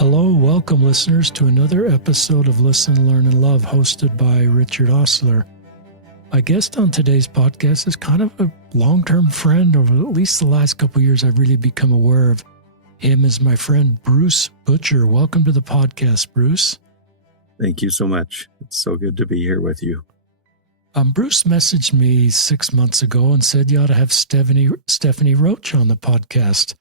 Hello, welcome listeners to another episode of Listen, Learn, and Love hosted by Richard Ostler. My guest on today's podcast is kind of a long-term friend. Over at least the last couple of years, I've really become aware of him as my friend Bruce Butcher. Welcome to the podcast, Bruce. Thank you so much. It's so good to be here with you. Bruce messaged me 6 months ago and said you ought to have Stephanie Roach on the podcast.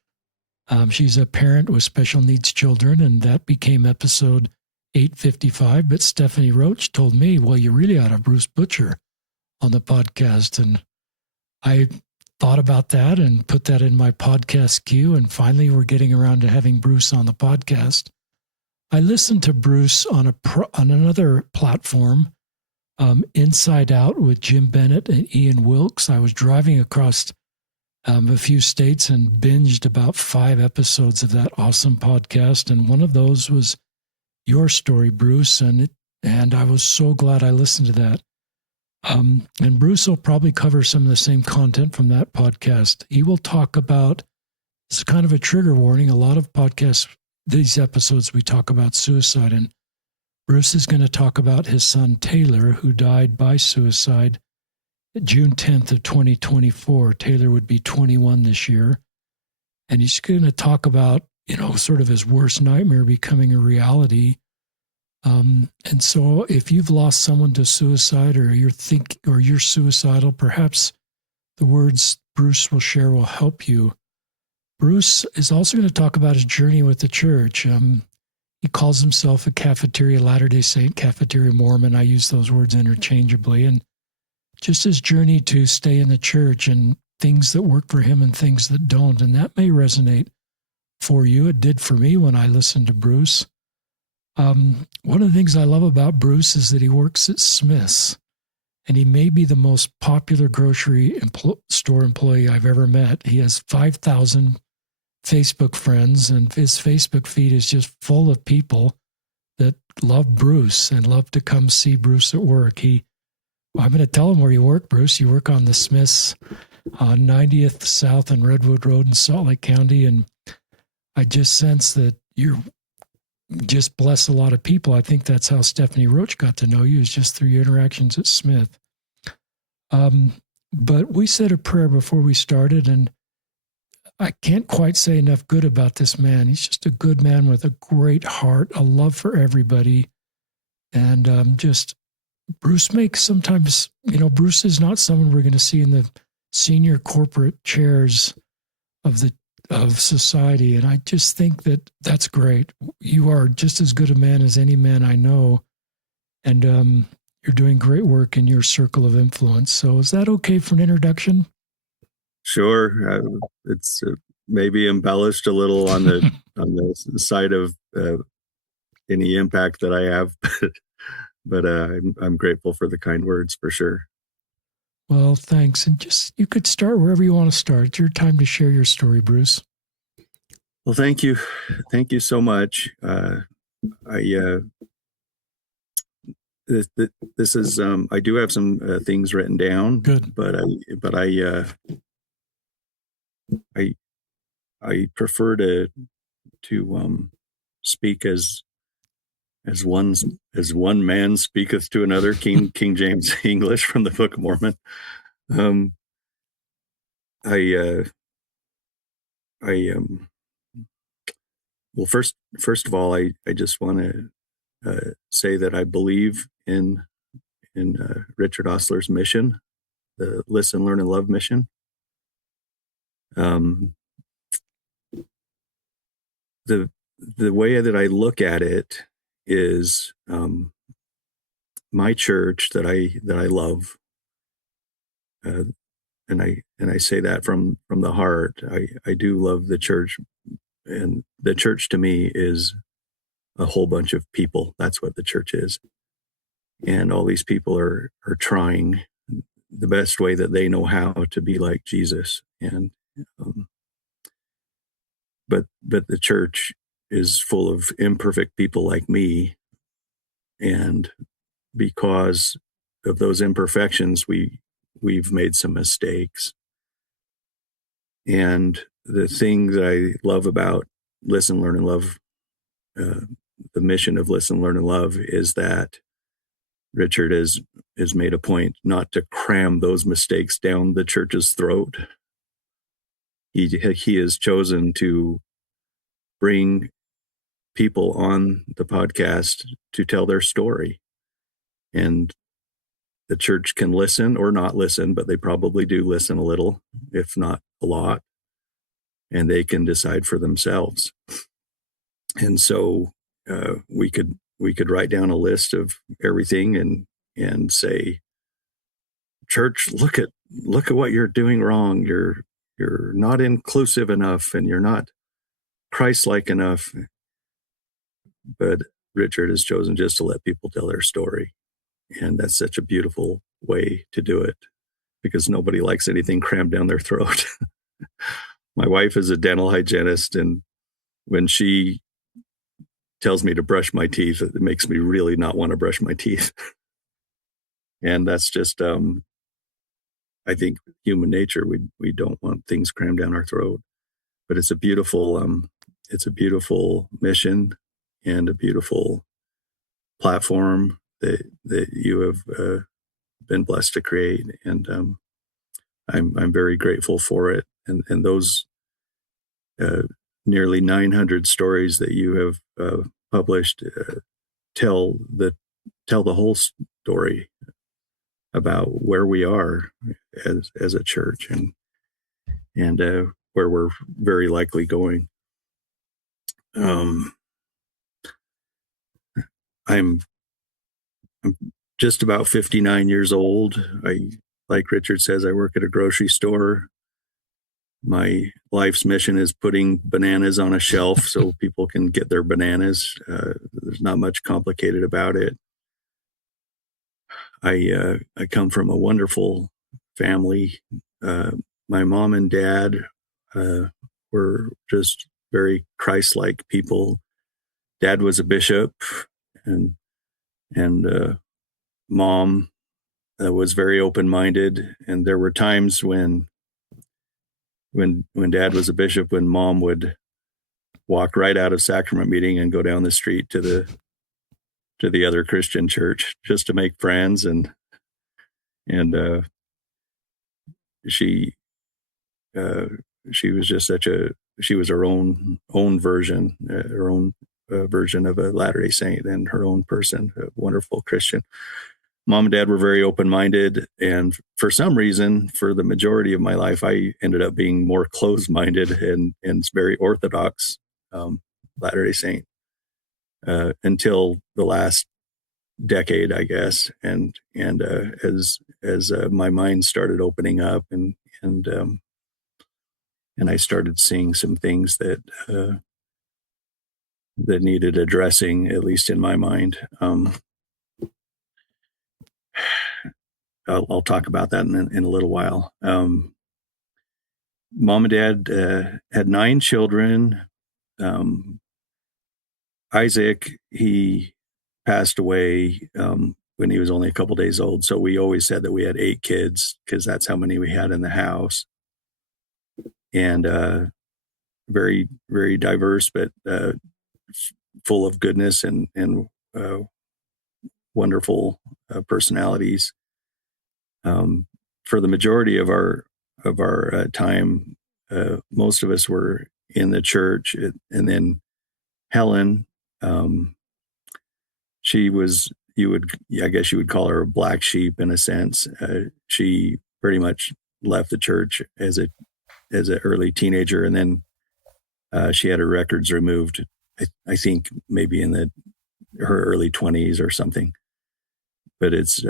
She's a parent with special needs children, and that became episode 855. But Stephanie Roach told me, well, you really ought to have Bruce Butcher on the podcast. And I thought about that and put that in my podcast queue. And finally, we're getting around to having Bruce on the podcast. I listened to Bruce on another platform, Inside Out with Jim Bennett and Ian Wilkes. I was driving across a few states and binged about 5 episodes of that awesome podcast. And one of those was your story, Bruce. And I was so glad I listened to that. And Bruce will probably cover some of the same content from that podcast. He will talk about, it's kind of a trigger warning. A lot of podcasts, these episodes, we talk about suicide. And Bruce is going to talk about his son, Taylor, who died by suicide June 10th of 2024. Taylor would be 21 this year. And he's going to talk about, sort of his worst nightmare becoming a reality. And so if you've lost someone to suicide or you're suicidal, perhaps the words Bruce will share will help you. Bruce is also going to talk about his journey with the church. He calls himself a cafeteria, Latter-day Saint, cafeteria Mormon. I use those words interchangeably. And just his journey to stay in the church and things that work for him and things that don't. And that may resonate for you. It did for me when I listened to Bruce. One of the things I love about Bruce is that he works at Smith's, and he may be the most popular grocery store employee I've ever met. He has 5,000 Facebook friends, and his Facebook feed is just full of people that love Bruce and love to come see Bruce at work. I'm going to tell him where you work, Bruce. You work on the Smiths on 90th South and Redwood Road in Salt Lake County, and I just sense that you just bless a lot of people. I think that's how Stephanie Roach got to know you, is just through your interactions at Smith. But we said a prayer before we started, and I can't quite say enough good about this man. He's just a good man with a great heart, a love for everybody, and Bruce makes sometimes, Bruce is not someone we're going to see in the senior corporate chairs of society. And I just think that that's great. You are just as good a man as any man I know. And you're doing great work in your circle of influence. So is that okay for an introduction? Sure. It's maybe embellished a little on the side of any impact that I have, but I'm grateful for the kind words for sure. Well, thanks. And you could start wherever you want to start. It's your time to share your story, Bruce. Well, thank you. Thank you so much. This is, I do have some things written down. Good. But I prefer to speak as one man speaketh to another. King James English from the Book of Mormon. Well, first of all, I just want to say that I believe in Richard Ostler's mission, the Listen, Learn, and Love mission. The way that I look at it is my church that I love, and I say that from the heart. I do love the church, and the church to me is a whole bunch of people. That's what the church is, and all these people are trying the best way that they know how to be like Jesus, and but the church is full of imperfect people like me, and because of those imperfections, we've made some mistakes. And the thing that I love about Listen, Learn, and Love the mission of Listen, Learn, and Love is that Richard has made a point not to cram those mistakes down the church's throat. He has chosen to bring people on the podcast to tell their story. And the church can listen or not listen, but they probably do listen a little, if not a lot, and they can decide for themselves. And so we could write down a list of everything and say, church, look at what you're doing wrong. You're not inclusive enough, and you're not Christ-like enough. But Richard has chosen just to let people tell their story. And that's such a beautiful way to do it, because nobody likes anything crammed down their throat. My wife is a dental hygienist, and when she tells me to brush my teeth, it makes me really not want to brush my teeth. And that's just, I think, human nature. We don't want things crammed down our throat. But it's a beautiful mission and a beautiful platform that you have been blessed to create, and I'm very grateful for it. And those nearly 900 stories that you have published tell the whole story about where we are as a church, and where we're very likely going. I'm just about 59 years old. Like Richard says, I work at a grocery store. My life's mission is putting bananas on a shelf so people can get their bananas. There's not much complicated about it. I come from a wonderful family. My mom and dad were just very Christ-like people. Dad was a bishop, and mom was very open-minded. And there were times when Dad was a bishop, when mom would walk right out of sacrament meeting and go down the street to the other Christian church just to make friends, and she was just she was her own version, version of a Latter-day Saint, and her own person, a wonderful Christian. Mom and dad were very open-minded, and for some reason, for the majority of my life, I ended up being more closed-minded and very orthodox Latter-day Saint until the last decade, I guess. And as my mind started opening up, and I started seeing some things that needed addressing, at least in my mind. I'll talk about that in a little while. Mom and dad had 9 children. Isaac, he passed away when he was only a couple days old. So we always said that we had 8 kids, because that's how many we had in the house. And very, very diverse, but full of goodness and wonderful personalities. For the majority of our time, most of us were in the church. And then Helen, she was, I guess you would call her a black sheep in a sense. She pretty much left the church as an early teenager, and then she had her records removed, I think maybe in her early 20s or something. But it's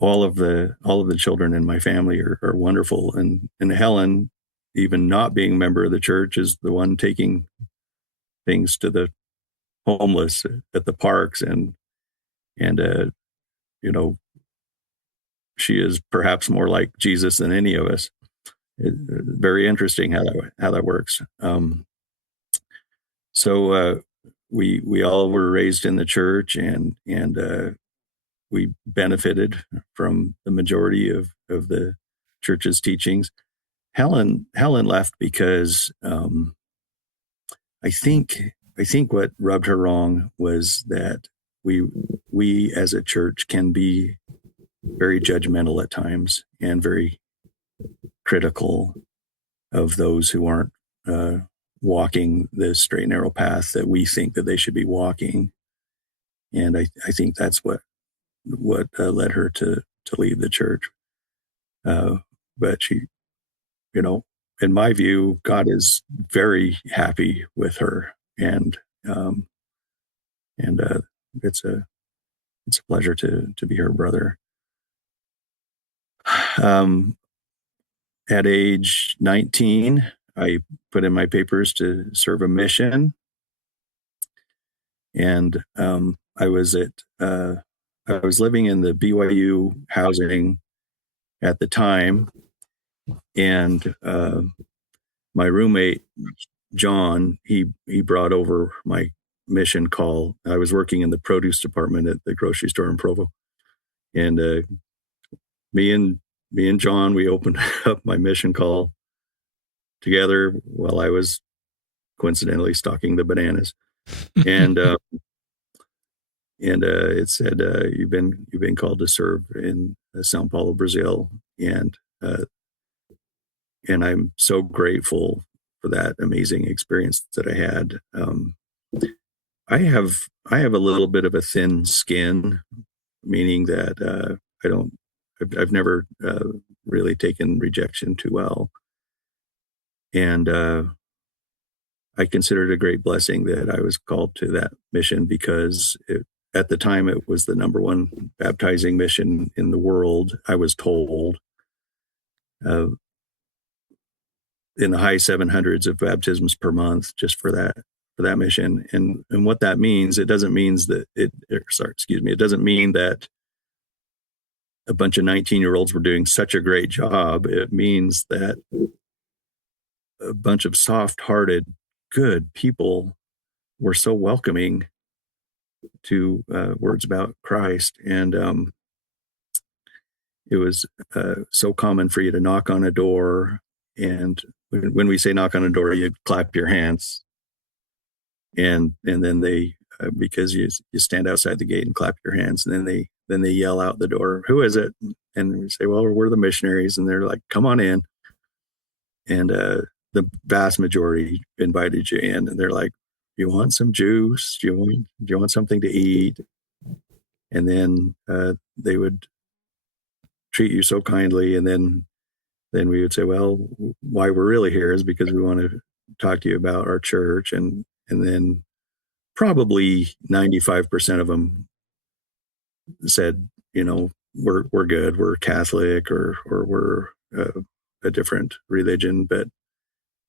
all of the children in my family are wonderful, and Helen, even not being a member of the church, is the one taking things to the homeless at the parks, and she is perhaps more like Jesus than any of us. Very interesting how that works. So we all were raised in the church, and we benefited from the majority of the church's teachings. Helen left because I think I think what rubbed her wrong was that we as a church can be very judgmental at times and very critical of those who aren't walking the straight and narrow path that we think that they should be walking. And I think that's what led her to leave the church. But she, you know, in my view, God is very happy with her, and um, and it's a pleasure to be her brother. Um, at age 19, I put in my papers to serve a mission, and I was living in the BYU housing at the time, and my roommate John, he brought over my mission call. I was working in the produce department at the grocery store in Provo, and me and John, we opened up my mission call together while I was coincidentally stalking the bananas, and it said you've been called to serve in São Paulo, Brazil, and uh, and I'm so grateful for that amazing experience that I had. I have a little bit of a thin skin, meaning that I don't I've never really taken rejection too well, and I consider it a great blessing that I was called to that mission because at the time it was the number one baptizing mission in the world. I was told uh, in the high 700s of baptisms per month just for that mission, and what that means, it doesn't mean that it doesn't mean that a bunch of 19-year-olds were doing such a great job. It means that a bunch of soft-hearted, good people were so welcoming to words about Christ. And it was so common for you to knock on a door. And when we say knock on a door, you clap your hands. And then they, because you stand outside the gate and clap your hands, and then they yell out the door, "Who is it?" And we say, "Well, we're the missionaries." And they're like, "Come on in." And the vast majority invited you in, and they're like, "You want some juice? Do you want something to eat?" And then they would treat you so kindly, and then we would say, "Well, why we're really here is because we want to talk to you about our church." And then probably 95% of them said, we're good, we're Catholic, or we're a different religion, but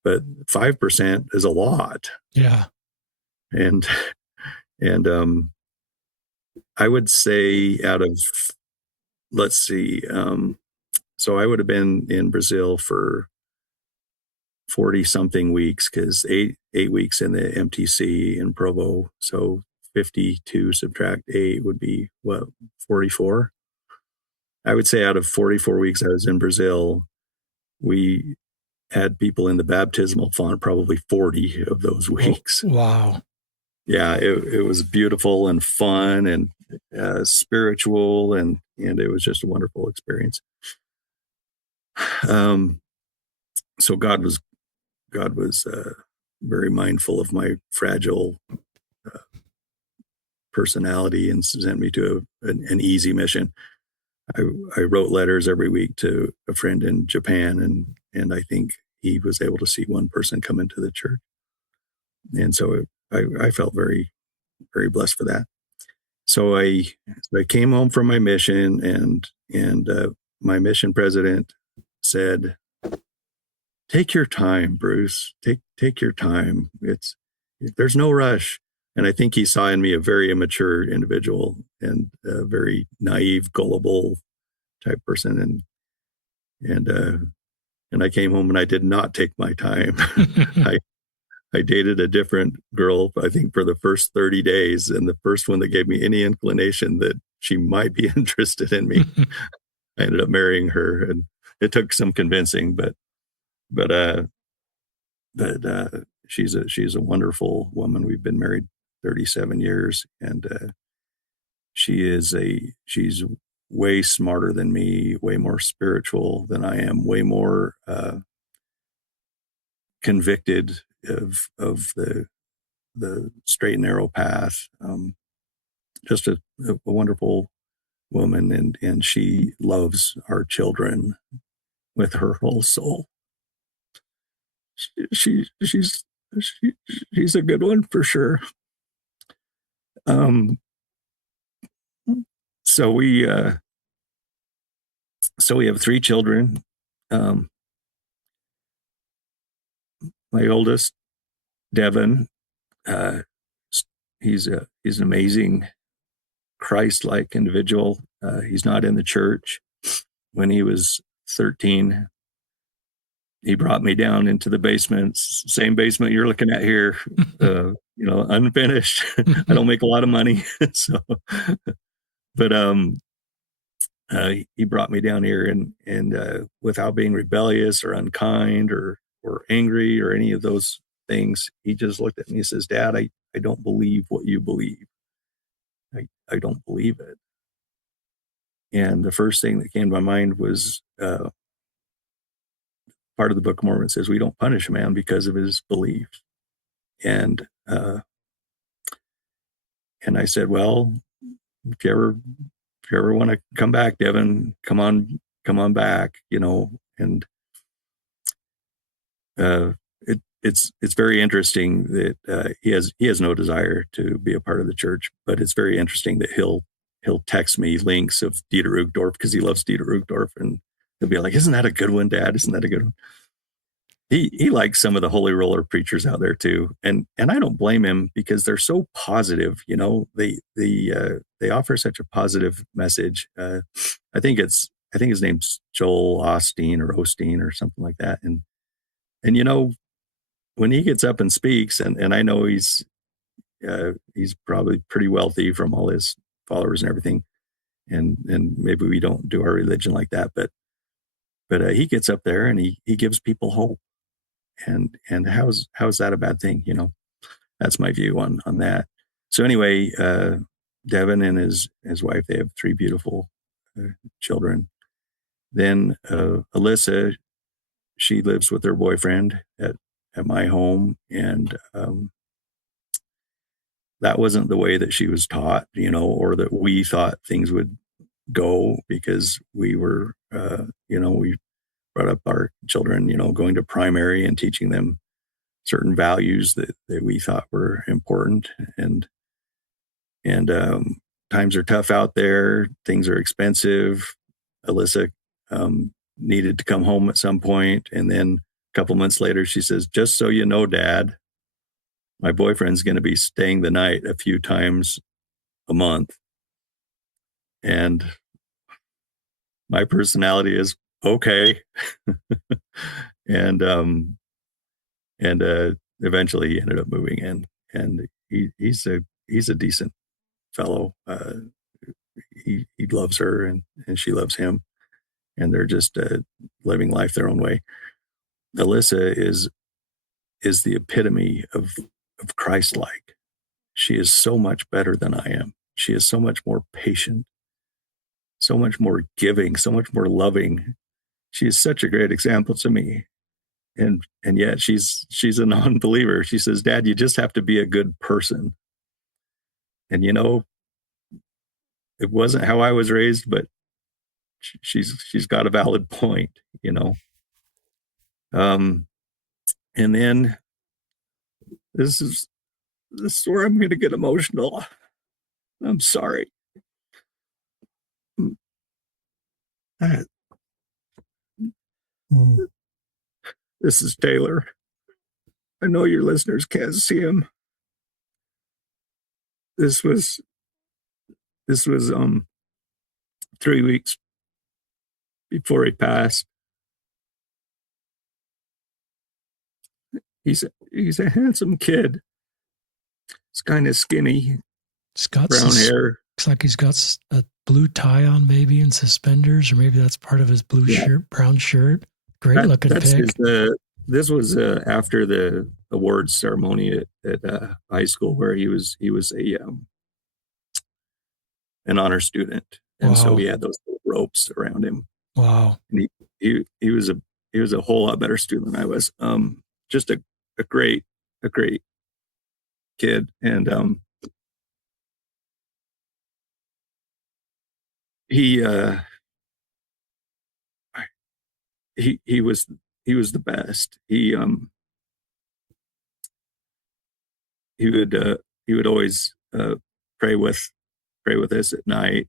5% is a lot. Yeah. And I would say out of, let's see, so I would have been in Brazil for 40 something weeks, because eight weeks in the MTC in Provo. So 52 subtract 8 would be what, 44? I would say out of 44 weeks I was in Brazil, we had people in the baptismal font probably 40 of those weeks. Oh, wow. Yeah, it was beautiful and fun and spiritual, and it was just a wonderful experience. So God was very mindful of my fragile personality and sent me to an easy mission. I wrote letters every week to a friend in Japan, and I think he was able to see one person come into the church, and so I felt very, very blessed for that. So I came home from my mission, and my mission president said, "Take your time, Bruce. Take your time. There's no rush." And I think he saw in me a very immature individual and a very naive, gullible type person. And I came home and I did not take my time. I dated a different girl, I think, for the first 30 days. And the first one that gave me any inclination that she might be interested in me, I ended up marrying her. And it took some convincing, but she's a wonderful woman. We've been married 37 years, and she's way smarter than me, way more spiritual than I am, way more convicted of the straight and narrow path. Just a wonderful woman, and she loves our children with her whole soul. She's a good one for sure. So we have 3 children. My oldest, Devin, he's an amazing Christ-like individual. He's not in the church. When he was 13, he brought me down into the basement, same basement you're looking at here, unfinished. I don't make a lot of money. But he brought me down here, and without being rebellious or unkind or angry or any of those things, he just looked at me and says, "Dad, I don't believe what you believe. I don't believe it." And the first thing that came to my mind was part of the Book of Mormon says we don't punish a man because of his beliefs. And I said, well, if you ever want to come back, Devin, come on back, and it's very interesting that he has no desire to be a part of the church, but it's very interesting that he'll text me links of Dieter Uchtdorf because he loves Dieter Uchtdorf, and he'll be like, "Isn't that a good one, Dad? Isn't that a good one?" He likes some of the holy roller preachers out there too, and I don't blame him because they're so positive. They offer such a positive message. I think his name's Joel Osteen or something like that, and when he gets up and speaks, and I know he's probably pretty wealthy from all his followers and everything, and maybe we don't do our religion like that, but he gets up there and he gives people hope. And how's that a bad thing? That's my view on that. So anyway, Devin and his wife, they have 3 beautiful children. Then Alyssa, she lives with her boyfriend at my home, and that wasn't the way that she was taught, or that we thought things would go, because we were, we brought up our children, going to primary and teaching them certain values that we thought were important. And times are tough out there. Things are expensive. Alyssa needed to come home at some point. And then a couple months later, she says, "Just so you know, Dad, my boyfriend's going to be staying the night a few times a month." And my personality is okay. and eventually he ended up moving in, and he's a decent fellow. He loves her, and she loves him, and they're just living life their own way. Alyssa is the epitome of Christ-like. She is so much better than I am. She is so much more patient, so much more giving, so much more loving. She is such a great example to me. And yet she's a non-believer. She says, "Dad, you just have to be a good person." And it wasn't how I was raised, but she's got a valid point, and then this is where I'm going to get emotional. I'm sorry. This is Taylor. I know your listeners can't see him. This was 3 weeks before he passed. He's a handsome kid. He's kind of skinny. He's got brown hair. Looks like he's got a blue tie on, maybe, and suspenders, or maybe that's part of his blue shirt, brown shirt. Great looking pic. this was after the awards ceremony at high school, where he was a an honor student, and so Wow. he had those ropes around him, Wow. and he was a whole lot better student than I was. Just a great a great kid, and he he was the best. He would he would always pray with pray with us at night.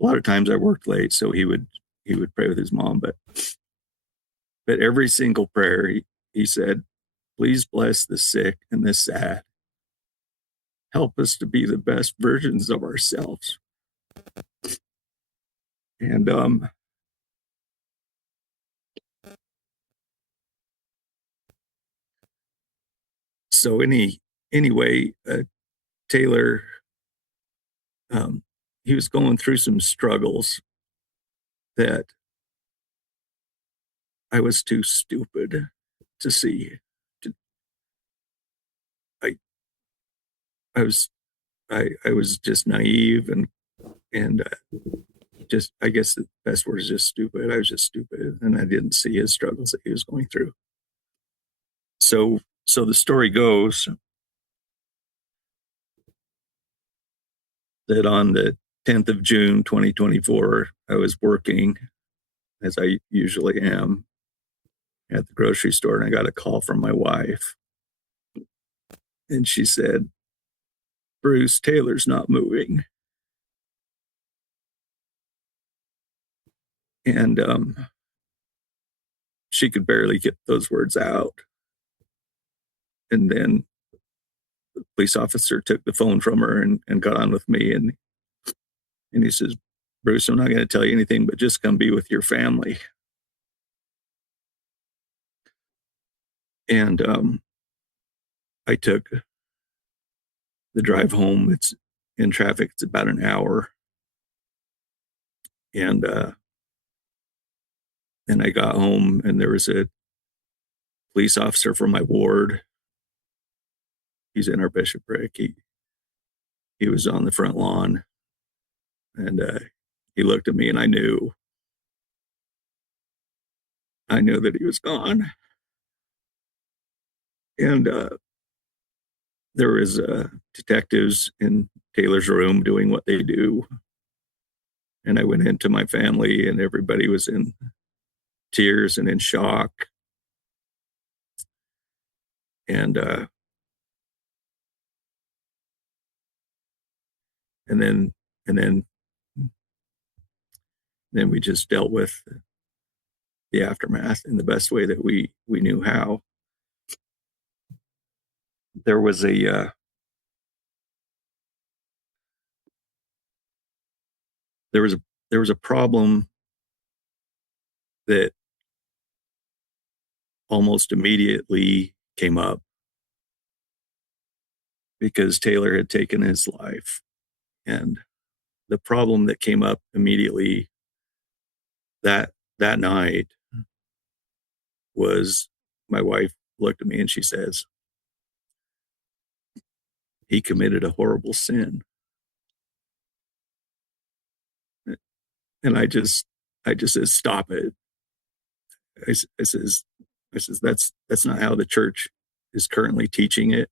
A lot of times I worked late, so he would pray with his mom, but every single prayer he said, "Please bless the sick and the sad. Help us to be the best versions of ourselves." And so anyway, Taylor, um, he was going through some struggles that I was too stupid to see. To, I I was I was just naive and just, I guess the best word is just stupid. I was just stupid, and I didn't see his struggles that he was going through. So the story goes that on the 10th of June 2024, I was working, as I usually am, at the grocery store, and I got a call from my wife, and she said, "Bruce, Taylor's not moving." And she could barely get those words out. And then the police officer took the phone from her and got on with me, and he says, "Bruce, I'm not going to tell you anything, but just come be with your family." And I took the drive home. It's in traffic. It's about an hour. And and I got home, and there was a police officer from my ward. He's in our bishopric. He was on the front lawn, and he looked at me, and I knew that he was gone. And there was detectives in Taylor's room doing what they do. And I went into my family, and everybody was in tears and in shock. And and then and then then we just dealt with the aftermath in the best way that we knew how. There was a there was a there was a problem that almost immediately came up because Taylor had taken his life. And the problem that came up immediately that night was, my wife looked at me and she says, "He committed a horrible sin." And I just said, "Stop it." I, s- I says, that's not how the church is currently teaching it.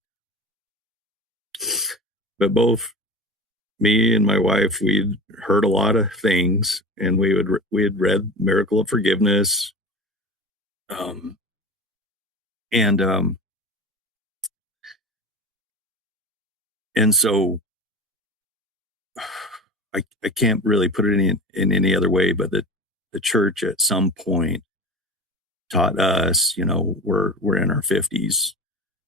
But both me and my wife, we'd heard a lot of things, and we had read Miracle of Forgiveness, um, and so I can't really put it in any other way, but the church at some point taught us, we're in our 50s,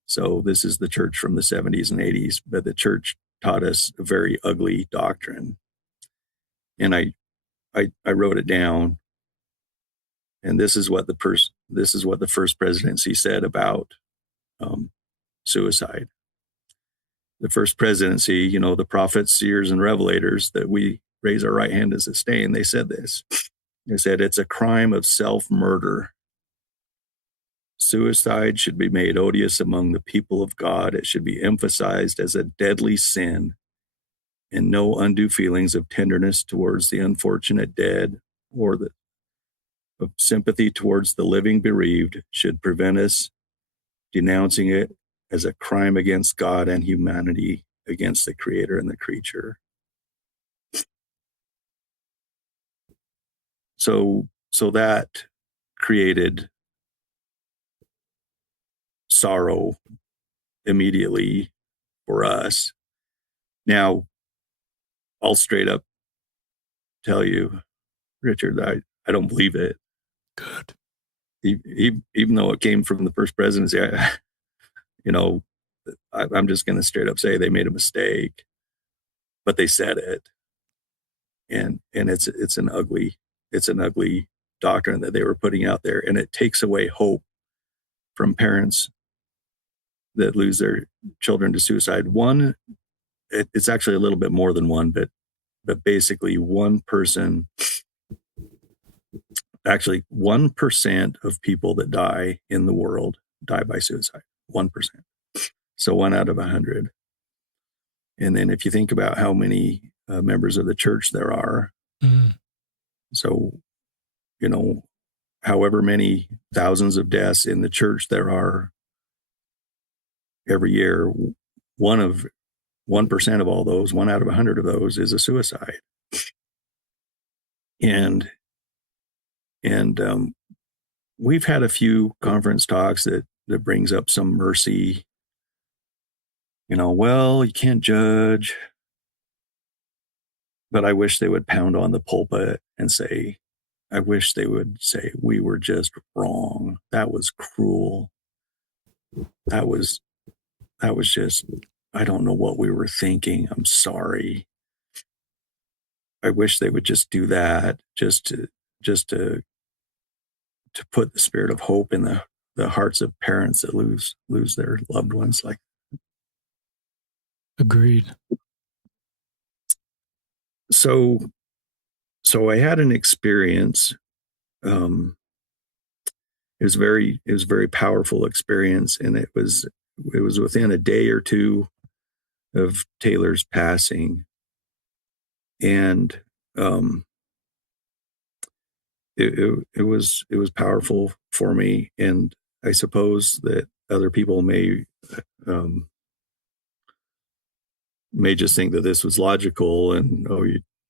so this is the church from the 70s and 80s, but the church taught us a very ugly doctrine. And I wrote it down, and this is what the first presidency said about um, suicide. The first presidency, the prophets, seers, and revelators that we raise our right hand to sustain, they said this. They said it's a crime of self-murder Suicide should be made odious among the people of God. It should be emphasized as a deadly sin, and no undue feelings of tenderness towards the unfortunate dead or of sympathy towards the living bereaved should prevent us denouncing it as a crime against God and humanity, against the Creator and the creature. So that created sorrow immediately for us. Now, I'll straight up tell you, Richard, I don't believe it. Good. Even though it came from the first presidency, I'm just going to straight up say they made a mistake, but they said it, and it's an ugly doctrine that they were putting out there, and it takes away hope from parents that lose their children to suicide. It's actually a little bit more than one, but basically one person, actually 1% of people that die in the world die by suicide. 1%. So 1 out of 100. And then if you think about how many members of the church there are, so, however many thousands of deaths in the church there are every year, 1% of all those, 1 out of 100 of those is a suicide. And we've had a few conference talks that brings up some mercy. Well, you can't judge, but I wish they would pound on the pulpit and say, I wish they would say, we were just wrong. That was cruel. That was just, I don't know what we were thinking. I'm sorry. I wish they would just do that, just to put the spirit of hope in the hearts of parents that lose their loved ones. Like, agreed. So I had an experience. It was a very powerful experience, and it was within a day or two of Taylor's passing, and it was powerful for me, and I suppose that other people may just think that this was logical and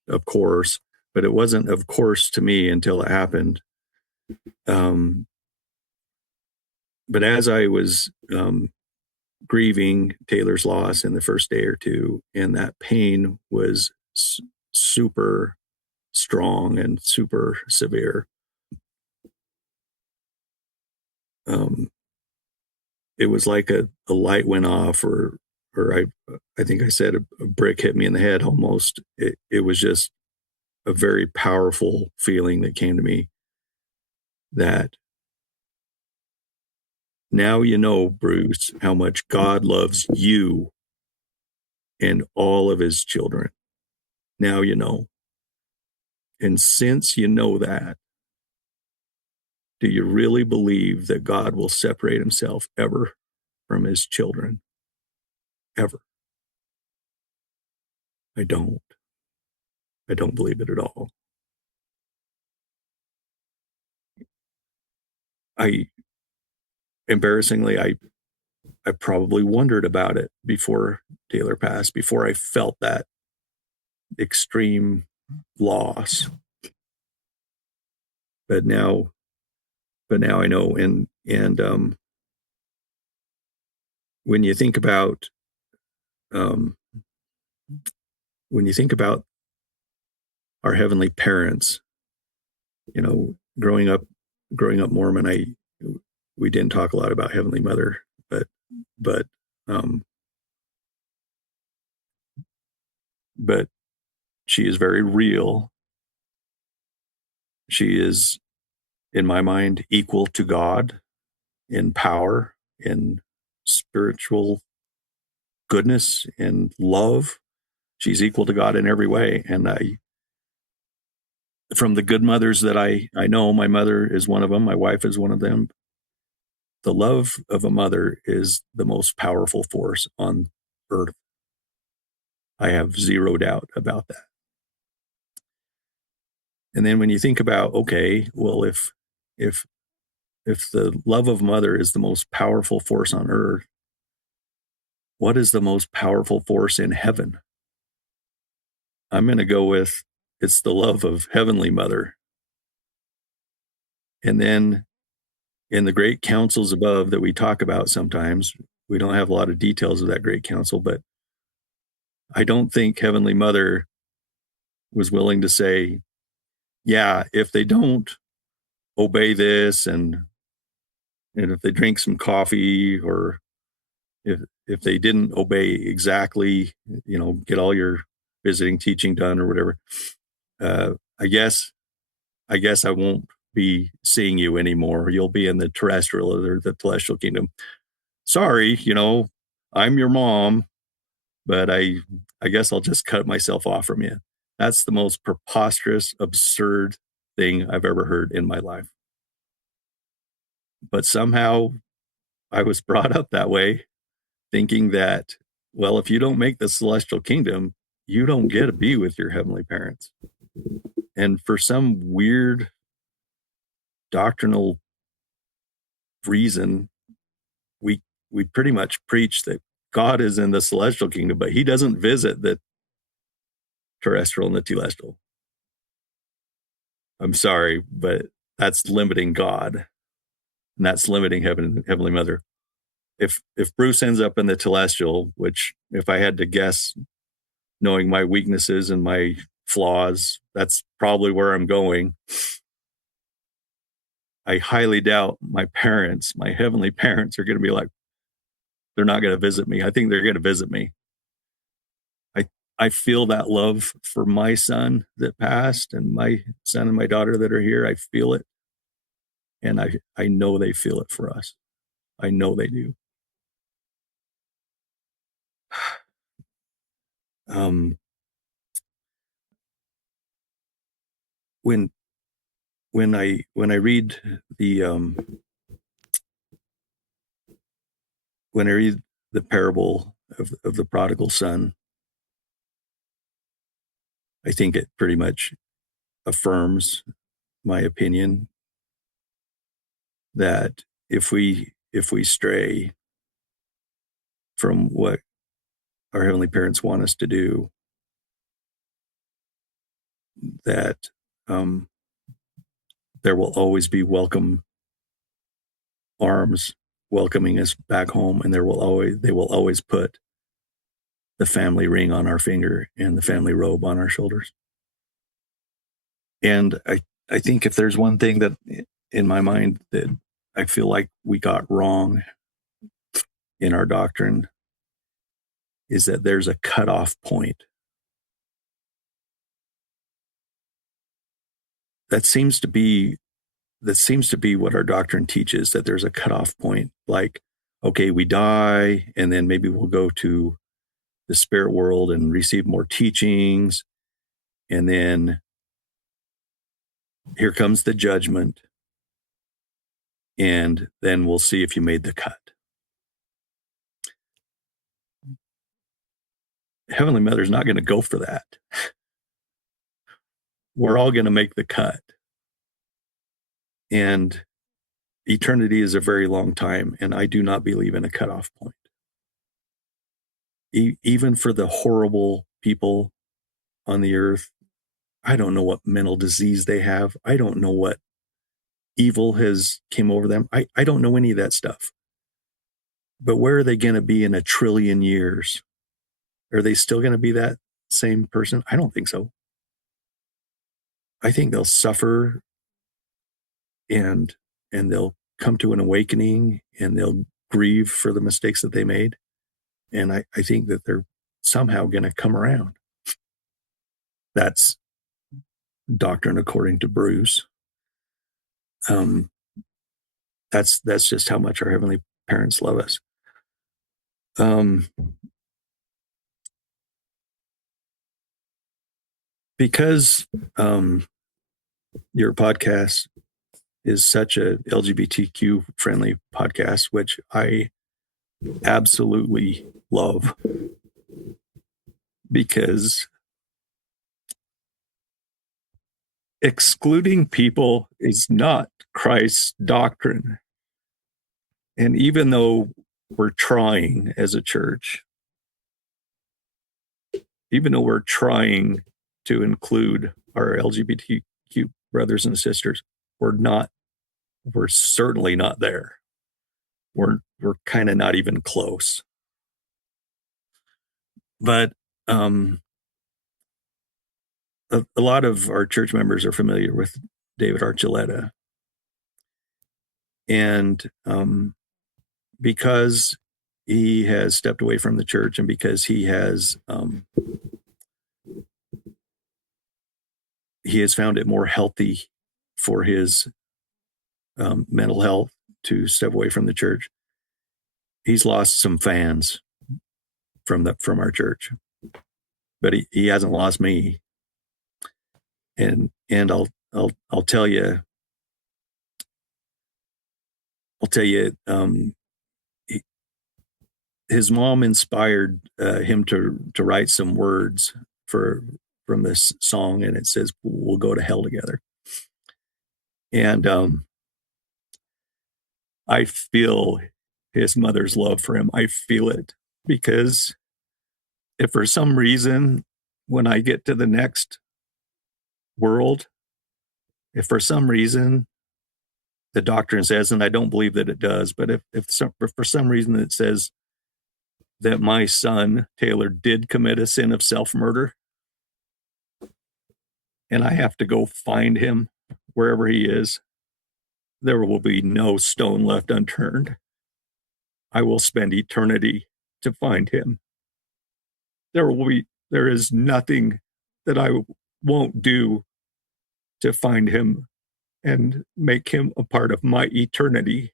of course, but it wasn't of course to me until it happened. But as I was grieving Taylor's loss in the first day or two, and that pain was super strong and super severe, it was like a light went off, or I think I said a brick hit me in the head almost. It was just a very powerful feeling that came to me, that now you know, Bruce, how much God loves you and all of his children. Now you know. And since you know that, do you really believe that God will separate himself ever from his children? Ever? I don't. I don't believe it at all. Embarrassingly, I probably wondered about it before Taylor passed, before I felt that extreme loss. But now I know. And when you think about our heavenly parents, growing up Mormon, we didn't talk a lot about Heavenly Mother, but she is very real. She is, in my mind, equal to God in power, in spiritual goodness, in love. She's equal to God in every way. And from the good mothers that I know, my mother is one of them, my wife is one of them. the love of a mother is the most powerful force on earth. I have zero doubt about that. And then when you think about, okay, well, if the love of mother is the most powerful force on earth, what is the most powerful force in heaven? I'm going to go with it's the love of Heavenly Mother. And then in the great councils above that we talk about sometimes, we don't have a lot of details of that great council, but I don't think Heavenly Mother was willing to say, yeah, if they don't obey this and if they drink some coffee, or if they didn't obey exactly, get all your visiting teaching done or whatever, uh, I guess I won't be seeing you anymore. You'll be in the terrestrial or the celestial kingdom. Sorry, I'm your mom, but I guess I'll just cut myself off from you. That's the most preposterous, absurd thing I've ever heard in my life. But somehow I was brought up that way, thinking that, well, if you don't make the celestial kingdom, you don't get to be with your heavenly parents. And for some weird doctrinal reason, we pretty much preach that God is in the celestial kingdom, but he doesn't visit the terrestrial and the telestial. I'm sorry, but that's limiting God, and that's limiting Heavenly Mother. If Bruce ends up in the telestial, which if I had to guess, knowing my weaknesses and my flaws, that's probably where I'm going. I highly doubt my heavenly parents, are going to be like, they're not going to visit me. I think they're going to visit me. I feel that love for my son that passed and my son and my daughter that are here. I feel it. And I know they feel it for us. I know they do. When I read the when I read the parable of the prodigal son, I think it pretty much affirms my opinion that if we stray from what our heavenly parents want us to do, that there will always be welcome arms welcoming us back home, and they will always put the family ring on our finger and the family robe on our shoulders. And I think if there's one thing that in my mind that I feel like we got wrong in our doctrine, is that there's a cutoff point. That seems to be what our doctrine teaches, that there's a cutoff point. Like, okay, we die, and then maybe we'll go to the spirit world and receive more teachings. And then here comes the judgment. And then we'll see if you made the cut. Heavenly Mother's not going to go for that. We're all going to make the cut. And eternity is a very long time, and I do not believe in a cutoff point. Even for the horrible people on the earth, I don't know what mental disease they have. I don't know what evil has came over them. I don't know any of that stuff. But where are they going to be in 1 trillion years? Are they still going to be that same person? I don't think so. I think they'll suffer and they'll come to an awakening, and they'll grieve for the mistakes that they made. And I think that they're somehow going to come around. That's doctrine according to Bruce. That's just how much our heavenly parents love us. Because your podcast is such a LGBTQ friendly podcast, which I absolutely love, because excluding people is not Christ's doctrine. And even though we're trying as a church, even though we're trying to include our LGBTQ brothers and sisters, we're certainly not there. We're kind of not even close. But a lot of our church members are familiar with David Archuleta. And because he has stepped away from the church, and because he has found it more healthy for his mental health to step away from the church, he's lost some fans from our church, but he hasn't lost me. And I'll tell you, his mom inspired him to write some words from this song, and it says, "We'll go to hell together." And I feel his mother's love for him. I feel it, because if for some reason, when I get to the next world, if for some reason the doctrine says, and I don't believe that it does, but if for some reason it says that my son Taylor did commit a sin of self-murder, and I have to go find him wherever he is, there will be no stone left unturned. I will spend eternity to find him. There is nothing that I won't do to find him and make him a part of my eternity.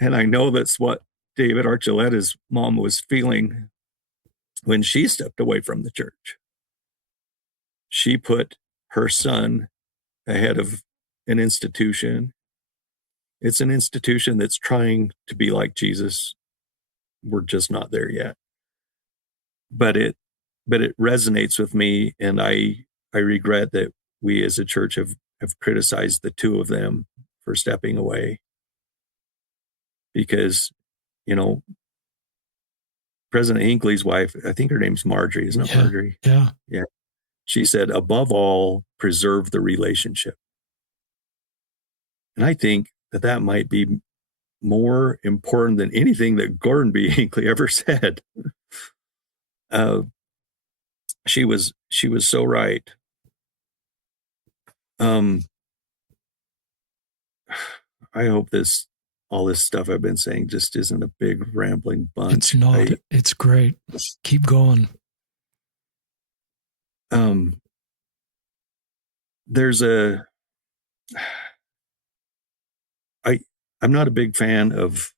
And I know that's what David Archuleta's mom was feeling when she stepped away from the church. She put her son ahead of an institution. It's an institution that's trying to be like Jesus. We're just not there yet. But it resonates with me, and I regret that we as a church have criticized the two of them for stepping away, because, you know, President Hinckley's wife, I think her name's Marjorie, isn't it? Marjorie? Yeah. Yeah. She said, above all, preserve the relationship. And I think that might be more important than anything that Gordon B. Hinckley ever said. She was so right. I hope all this stuff I've been saying just isn't a big rambling bunch. It's not. It's great. Keep going. I'm not a big fan of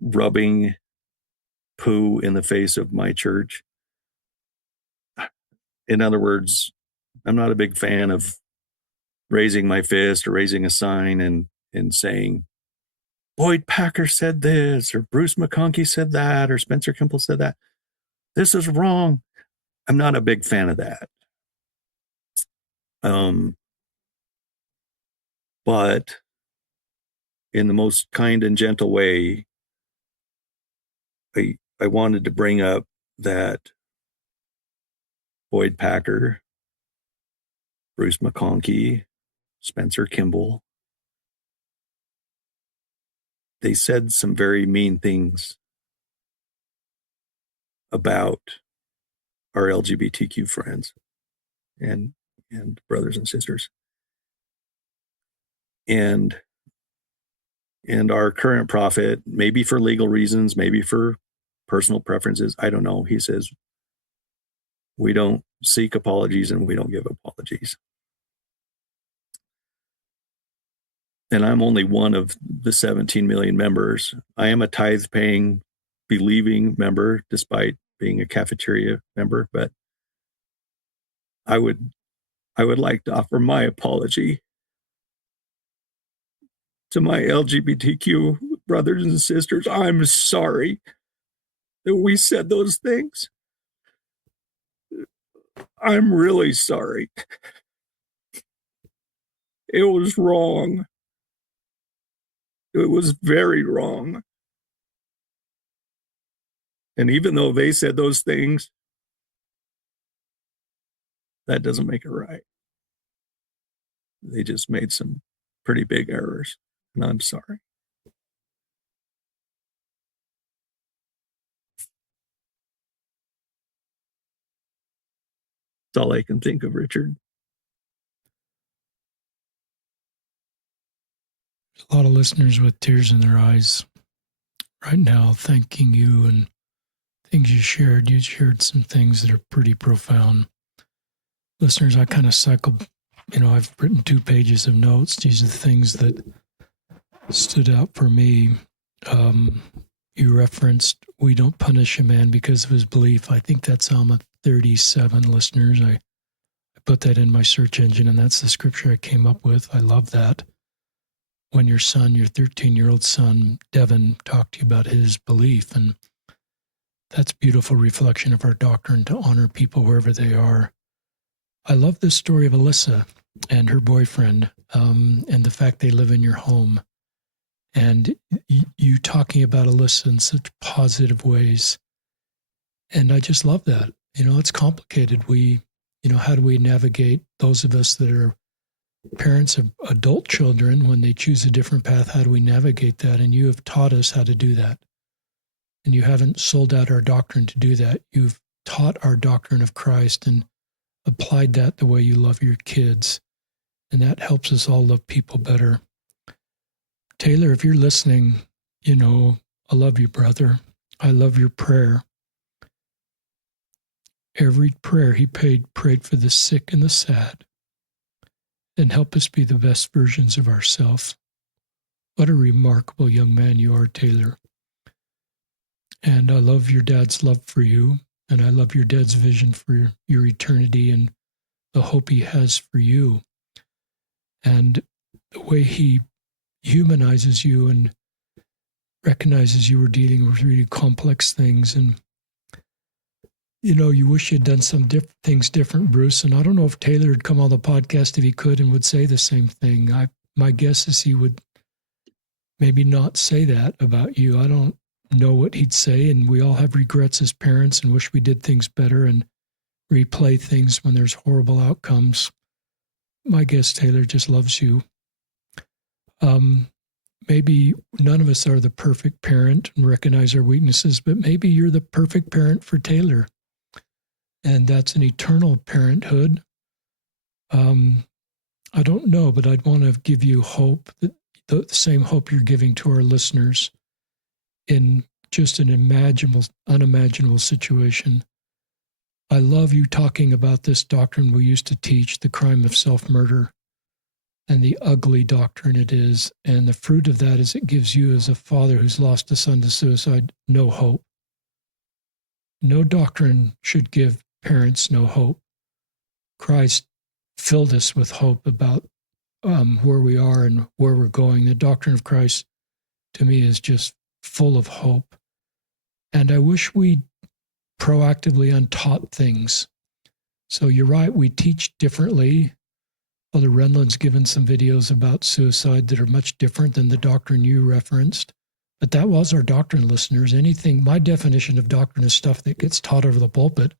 rubbing poo in the face of my church. In other words, I'm not a big fan of raising my fist or raising a sign and saying, Boyd Packer said this, or Bruce McConkie said that, or Spencer Kimball said that. This is wrong. I'm not a big fan of that. But in the most kind and gentle way, I wanted to bring up that Boyd Packer, Bruce McConkie, Spencer Kimball, they said some very mean things about our LGBTQ friends and brothers and sisters. And our current prophet, maybe for legal reasons, maybe for personal preferences, I don't know, he says, we don't seek apologies and we don't give apologies. And I'm only one of the 17 million members. I am a tithe-paying, believing member, despite being a cafeteria member, but I would like to offer my apology to my LGBTQ brothers and sisters, I'm sorry that we said those things. I'm really sorry. It was wrong. It was very wrong. And even though they said those things, that doesn't make it right. They just made some pretty big errors, and I'm sorry. That's all I can think of, Richard. A lot of listeners with tears in their eyes right now, thanking you and things you shared. You shared some things that are pretty profound. Listeners, I kind of cycled, I've written 2 pages of notes. These are the things that stood out for me. You referenced, we don't punish a man because of his belief. I think that's Psalm 37, listeners. I put that in my search engine, and that's the scripture I came up with. I love that. When your 13-year-old son, Devin, talked to you about his belief, and that's a beautiful reflection of our doctrine to honor people wherever they are. I love this story of Alyssa and her boyfriend, and the fact they live in your home. And you talking about Alyssa in such positive ways. And I just love that. It's complicated. How do we navigate those of us that are parents of adult children when they choose a different path? How do we navigate that? And you have taught us how to do that. And you haven't sold out our doctrine to do that. You've taught our doctrine of Christ and applied that the way you love your kids. And that helps us all love people better. Taylor, if you're listening, I love you, brother. I love your prayer. Every prayer he prayed for the sick and the sad, and help us be the best versions of ourselves. What a remarkable young man you are, Taylor. And I love your dad's love for you, and I love your dad's vision for your eternity and the hope he has for you. And the way he humanizes you and recognizes you were dealing with really complex things. And, you wish you'd done some things different, Bruce. And I don't know if Taylor would come on the podcast if he could and would say the same thing. My guess is he would maybe not say that about you. I don't know what he'd say. And we all have regrets as parents and wish we did things better and replay things when there's horrible outcomes. My guess, Taylor just loves you. Maybe none of us are the perfect parent and recognize our weaknesses, but maybe you're the perfect parent for Taylor. And that's an eternal parenthood. I don't know, but I'd want to give you hope, that the same hope you're giving to our listeners in just an unimaginable situation. I love you talking about this doctrine we used to teach, the crime of self-murder, and the ugly doctrine it is. And the fruit of that is it gives you, as a father who's lost a son to suicide, no hope. No doctrine should give parents no hope. Christ filled us with hope about where we are and where we're going. The doctrine of Christ, to me, is just full of hope. And I wish we proactively untaught things. So you're right, we teach differently. Father Renlund's given some videos about suicide that are much different than the doctrine you referenced. But that was our doctrine, listeners. My definition of doctrine is stuff that gets taught over the pulpit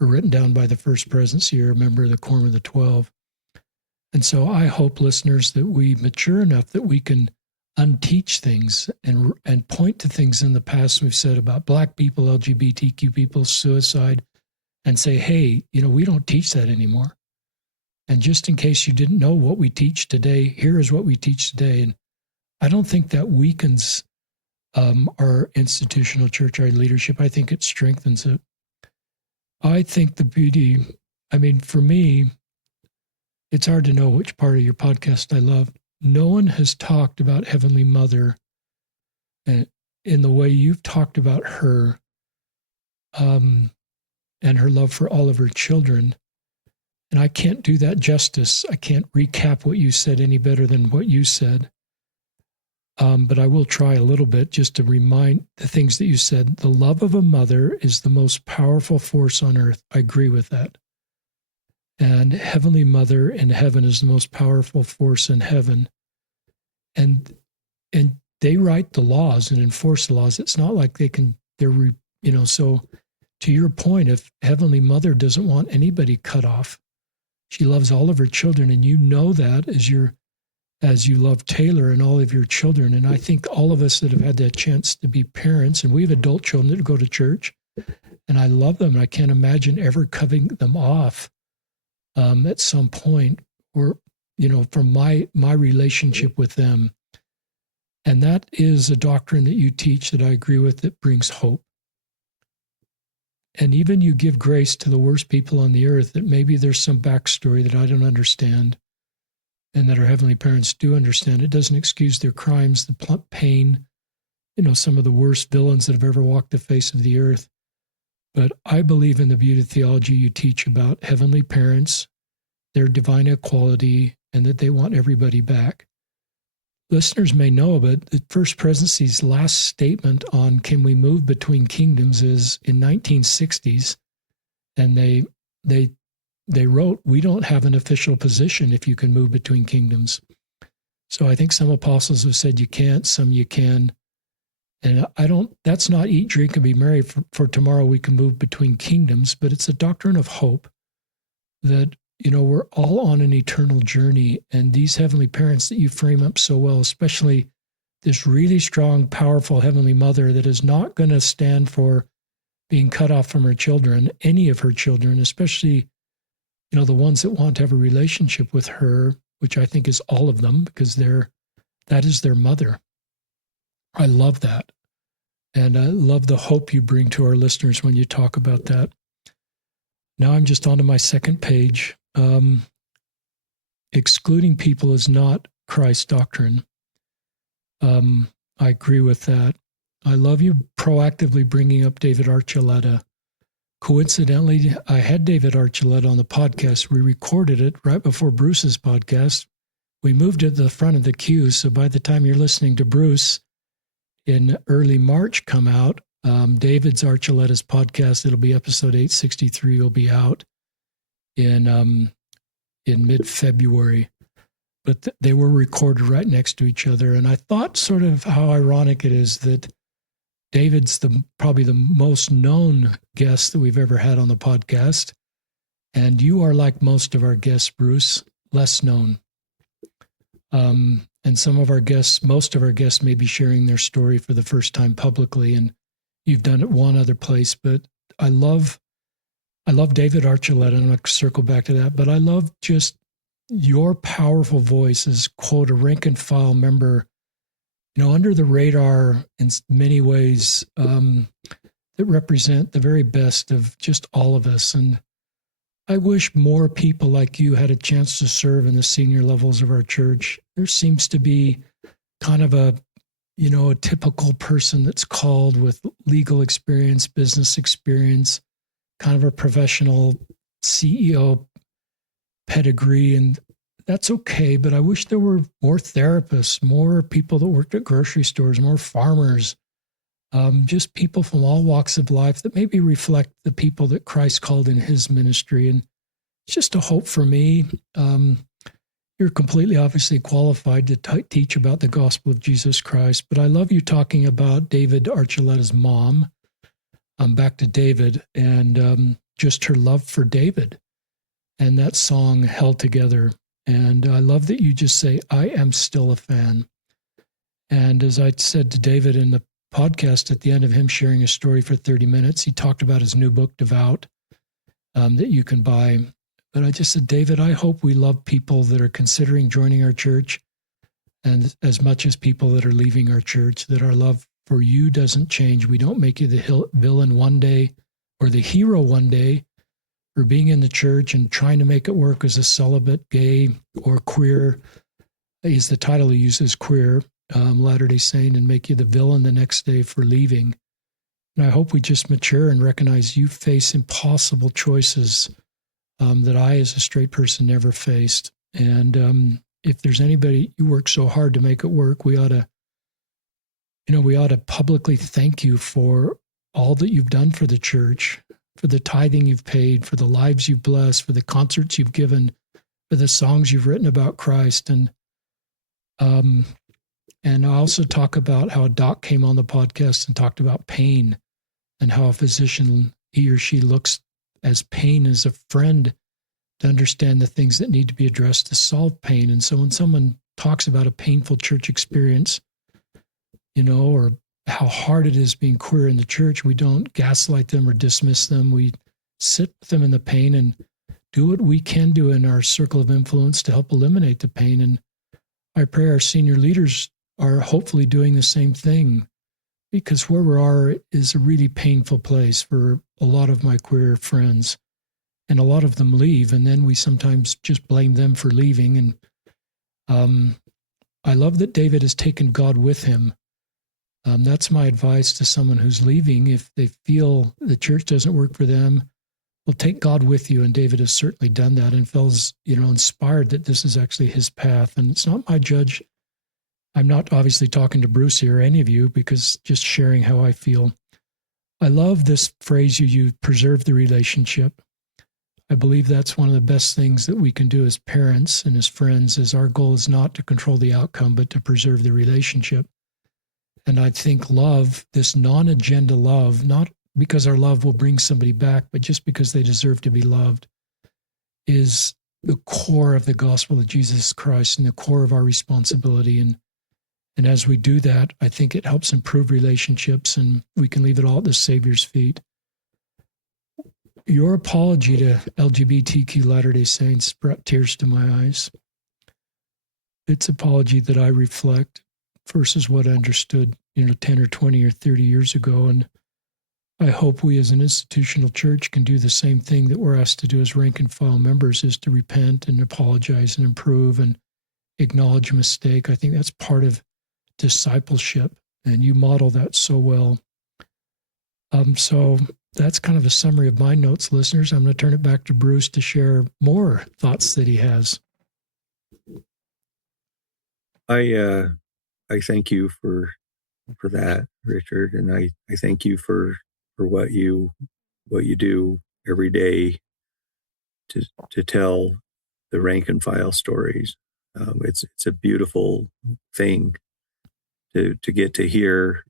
or written down by the First Presidency or a member of the Quorum of the 12. And so I hope, listeners, that we mature enough that we can unteach things and point to things in the past we've said about Black people, LGBTQ people, suicide, and say, hey, we don't teach that anymore. And just in case you didn't know what we teach today, here is what we teach today. And I don't think that weakens our institutional church, our leadership. I think it strengthens it. I think the beauty, for me, it's hard to know which part of your podcast I love. No one has talked about Heavenly Mother in the way you've talked about her and her love for all of her children. And I can't do that justice. I can't recap what you said any better than what you said. but I will try a little bit just to remind the things that you said. The love of a mother is the most powerful force on earth. I agree with that. And Heavenly Mother in heaven is the most powerful force in heaven. And they write the laws and enforce the laws. It's not like so to your point, if Heavenly Mother doesn't want anybody cut off, she loves all of her children, and you know that as you love Taylor and all of your children. And I think all of us that have had that chance to be parents, and we have adult children that go to church, and I love them. And I can't imagine ever cutting them off at some point, or, from my relationship with them. And that is a doctrine that you teach that I agree with, that brings hope. And even you give grace to the worst people on the earth, that maybe there's some backstory that I don't understand and that our heavenly parents do understand. It doesn't excuse their crimes, the pain, some of the worst villains that have ever walked the face of the earth. But I believe in the beauty of theology you teach about heavenly parents, their divine equality, and that they want everybody back. Listeners may know, but the First Presidency's last statement on can we move between kingdoms is in 1960s, and they wrote, we don't have an official position if you can move between kingdoms. So I think some apostles have said you can't, some you can. And that's not eat, drink, and be merry for tomorrow we can move between kingdoms, but it's a doctrine of hope that, we're all on an eternal journey. And these heavenly parents that you frame up so well, especially this really strong, powerful Heavenly Mother that is not going to stand for being cut off from her children, any of her children, especially, the ones that want to have a relationship with her, which I think is all of them, because that is their mother. I love that. And I love the hope you bring to our listeners when you talk about that. Now I'm just onto my second page. Excluding people is not Christ's doctrine. I agree with that. I love you proactively bringing up David Archuleta. Coincidentally, I had David Archuleta on the podcast. We recorded it right before Bruce's podcast. We moved it to the front of the queue, so by the time you're listening to Bruce in early March come out, David's Archuleta's podcast, it'll be episode 863, will be out in mid-February. But they were recorded right next to each other. And I thought sort of how ironic it is that David's probably the most known guest that we've ever had on the podcast. And you are, like most of our guests, Bruce, less known. And most of our guests may be sharing their story for the first time publicly, and you've done it one other place. But I love David Archuleta, and I'll circle back to that. But I love just your powerful voice as, quote, a rank and file member, under the radar in many ways, that represent the very best of just all of us. And I wish more people like you had a chance to serve in the senior levels of our church. There seems to be kind of a typical person that's called with legal experience, business experience, kind of a professional CEO pedigree, and that's okay. But I wish there were more therapists, more people that worked at grocery stores, more farmers, just people from all walks of life that maybe reflect the people that Christ called in his ministry. And it's just a hope for me. You're completely obviously qualified to teach about the gospel of Jesus Christ, but I love you talking about David Archuleta's mom, back to David, and just her love for David and that song Held Together. And I love that you just say, I am still a fan. And as I said to David in the podcast at the end of him sharing a story for 30 minutes, he talked about his new book, Devout, that you can buy. But I just said, David, I hope we love people that are considering joining our church, and as much as people that are leaving our church, that our love for you doesn't change. We don't make you the villain one day or the hero one day for being in the church and trying to make it work as a celibate, gay, or queer. Is the title he uses, queer, Latter-day Saint, and make you the villain the next day for leaving. And I hope we just mature and recognize you face impossible choices that I, as a straight person, never faced. And if there's anybody, you work so hard to make it work, we ought to we ought to publicly thank you for all that you've done for the church, for the tithing you've paid, for the lives you've blessed, for the concerts you've given, for the songs you've written about Christ. Um, and I also talk about how a doc came on the podcast and talked about pain and how a physician, he or she looks as pain as a friend to understand the things that need to be addressed to solve pain. And so when someone talks about a painful church experience, or how hard it is being queer in the church, we don't gaslight them or dismiss them. We sit with them in the pain and do what we can do in our circle of influence to help eliminate the pain. And I pray our senior leaders are hopefully doing the same thing, because where we are is a really painful place for a lot of my queer friends. And a lot of them leave, and then we sometimes just blame them for leaving. And I love that David has taken God with him. That's my advice to someone who's leaving. If they feel the church doesn't work for them, well, take God with you. And David has certainly done that and feels, inspired that this is actually his path. And it's not my judge. I'm not obviously talking to Bruce here or any of you, because just sharing how I feel. I love this phrase you use, preserve the relationship. I believe that's one of the best things that we can do as parents and as friends, is our goal is not to control the outcome, but to preserve the relationship. And I think love, this non-agenda love, not because our love will bring somebody back, but just because they deserve to be loved, is the core of the gospel of Jesus Christ and the core of our responsibility. And as we do that, I think it helps improve relationships, and we can leave it all at the Savior's feet. Your apology to LGBTQ Latter-day Saints brought tears to my eyes. It's apology that I reflect versus what I understood, 10 or 20 or 30 years ago. And I hope we as an institutional church can do the same thing that we're asked to do as rank and file members, is to repent and apologize and improve and acknowledge a mistake. I think that's part of discipleship, and you model that so well. So that's kind of a summary of my notes, listeners. I'm going to turn it back to Bruce to share more thoughts that he has. I thank you for that, Richard, and I thank you for what you do every day to tell the rank and file stories. It's a beautiful thing to get to hear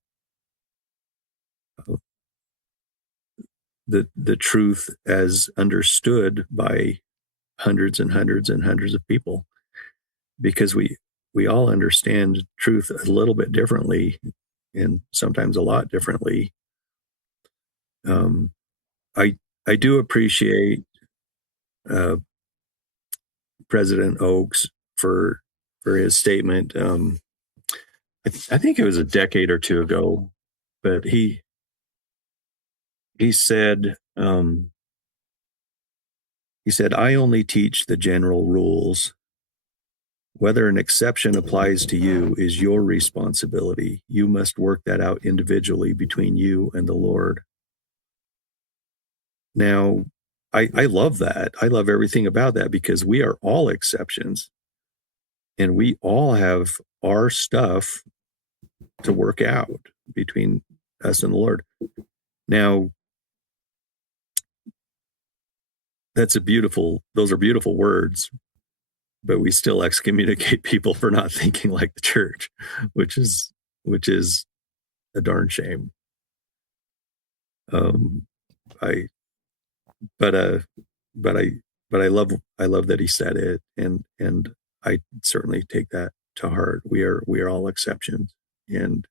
the truth as understood by hundreds and hundreds and hundreds of people, because we all understand truth a little bit differently, and sometimes a lot differently. I do appreciate President Oaks for his statement. I think it was a decade or two ago, but he said, I only teach the general rules. Whether an exception applies to you is your responsibility. You must work that out individually between you and the Lord. Now, I love that. I love everything about that, because we are all exceptions, and we all have our stuff to work out between us and the Lord. Now, those are beautiful words, but we still excommunicate people for not thinking like the church, which is a darn shame. But I love that he said it, and I certainly take that to heart. We are all exceptions, and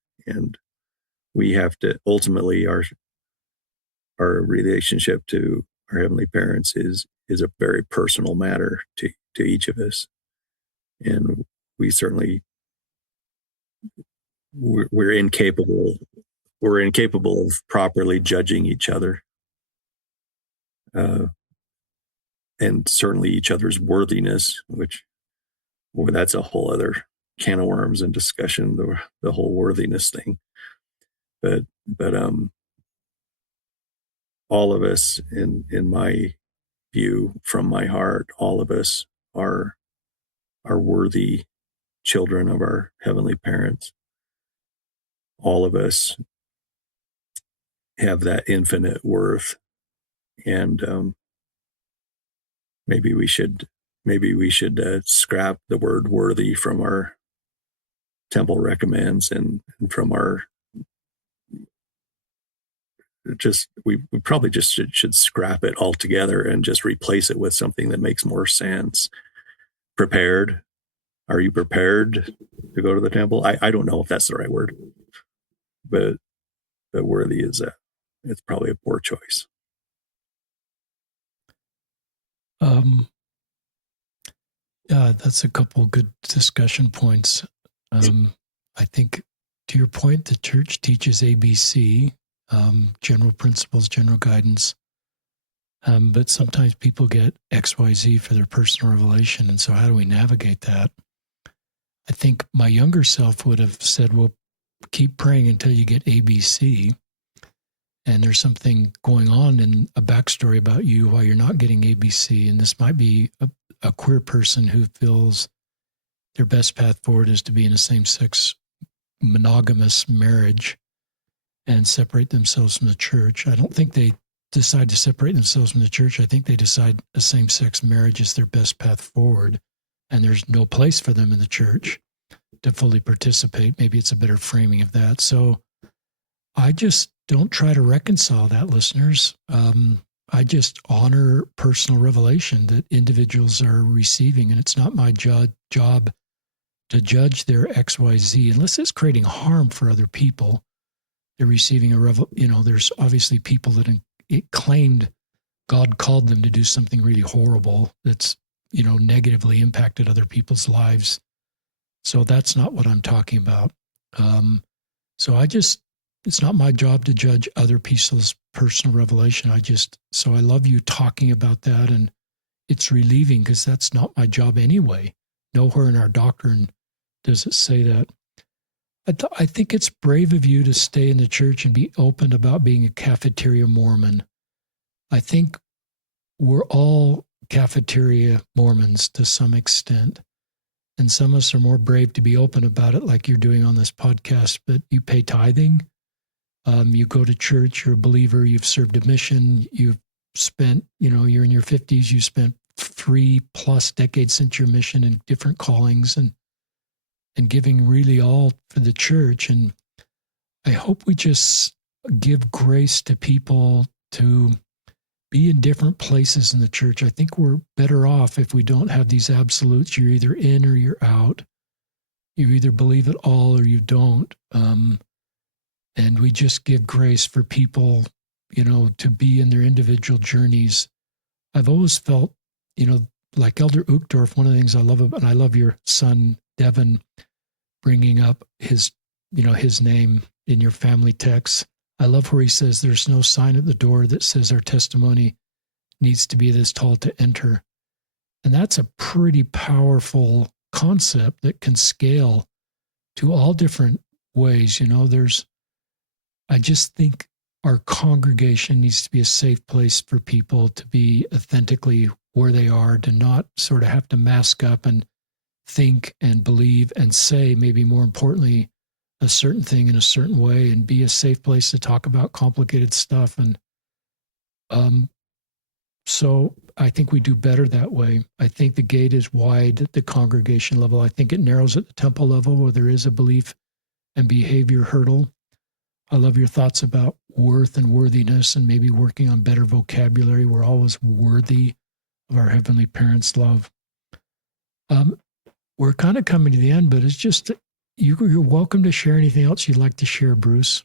we have to ultimately, our relationship to our heavenly parents is a very personal matter to each of us, and we certainly we're incapable of properly judging each other, and certainly each other's worthiness, which, boy, that's a whole other can of worms and discussion, the whole worthiness thing. But all of us, in my view, from my heart, all of us are worthy children of our heavenly parents. all of us have that infinite worth. And maybe we should scrap the word worthy from our temple recommends, and from our we probably just should scrap it altogether and just replace it with something that makes more sense. Prepared. Are you prepared to go to the temple? I don't know if that's the right word, but worthy it's probably a poor choice. That's a couple good discussion points. I think, to your point, the church teaches ABC, general principles, general guidance. But sometimes people get XYZ for their personal revelation. And so, how do we navigate that? I think my younger self would have said, well, keep praying until you get ABC. And there's something going on in a backstory about you while you're not getting ABC. And this might be a queer person who feels their best path forward is to be in a same-sex monogamous marriage and separate themselves from the church. I don't think they decide to separate themselves from the church. I think they decide a same-sex marriage is their best path forward, and there's no place for them in the church to fully participate. Maybe it's a better framing of that. So I just don't try to reconcile that, listeners. I just honor personal revelation that individuals are receiving, and it's not my job to judge their XYZ unless it's creating harm for other people. They're receiving there's obviously people that it claimed God called them to do something really horrible that's, negatively impacted other people's lives. So that's not what I'm talking about. So it's not my job to judge other people's personal revelation. So I love you talking about that, and it's relieving because that's not my job anyway. Nowhere in our doctrine does it say that. I think it's brave of you to stay in the church and be open about being a cafeteria Mormon. I think we're all cafeteria Mormons to some extent. And some of us are more brave to be open about it, like you're doing on this podcast, but you pay tithing. You go to church, you're a believer, you've served a mission, you've spent, you're in your 50s, you spent 3+ decades since your mission in different callings and giving really all for the church. And I hope we just give grace to people to be in different places in the church. I think we're better off if we don't have these absolutes. You're either in or you're out. You either believe it all or you don't. And we just give grace for people, to be in their individual journeys. I've always felt, like Elder Uchtdorf, one of the things I love about, and I love your son, Devin, bringing up his name in your family text. I love where he says there's no sign at the door that says our testimony needs to be this tall to enter. And that's a pretty powerful concept that can scale to all different ways. I just think our congregation needs to be a safe place for people to be authentically where they are, to not sort of have to mask up and think and believe and say, maybe more importantly, a certain thing in a certain way, and be a safe place to talk about complicated stuff. And so I think we do better that way. I think the gate is wide at the congregation level. I think it narrows at the temple level where there is a belief and behavior hurdle. I love your thoughts about worth and worthiness and maybe working on better vocabulary. We're always worthy of our Heavenly Parents' love. We're kind of coming to the end, but it's just, you're welcome to share anything else you'd like to share, Bruce.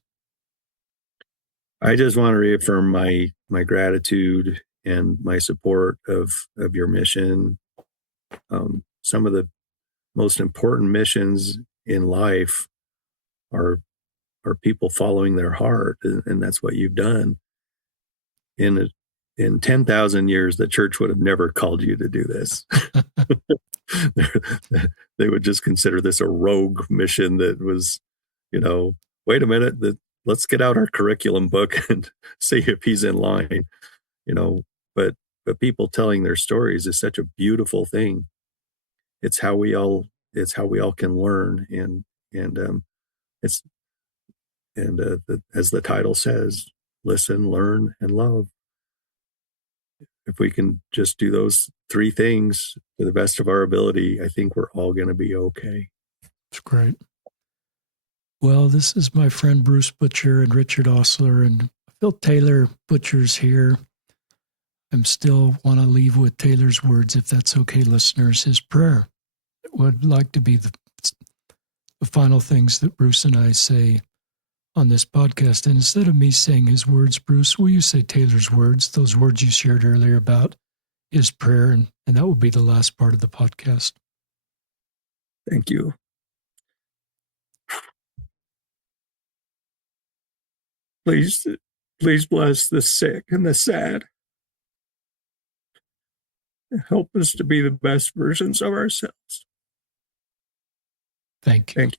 I just want to reaffirm my gratitude and my support of your mission. Some of the most important missions in life are people following their heart, and that's what you've done. In 10,000 years, the church would have never called you to do this. They would just consider this a rogue mission that was, wait a minute, let's get out our curriculum book and see if he's in line, but people telling their stories is such a beautiful thing. It's how we all can learn. And it's And as the title says, listen, learn, and love. If we can just do those three things to the best of our ability, I think we're all going to be okay. It's great. Well, this is my friend Bruce Butcher and Richard Osler and Phil Taylor. Butcher's here. I'm still want to leave with Taylor's words, if that's okay, listeners. His prayer would like to be the final things that Bruce and I say on this podcast. And instead of me saying his words, Bruce, will you say Taylor's words, those words you shared earlier about his prayer? And that will be the last part of the podcast. Thank you. Please bless the sick and the sad. Help us to be the best versions of ourselves. Thank you. Thank you.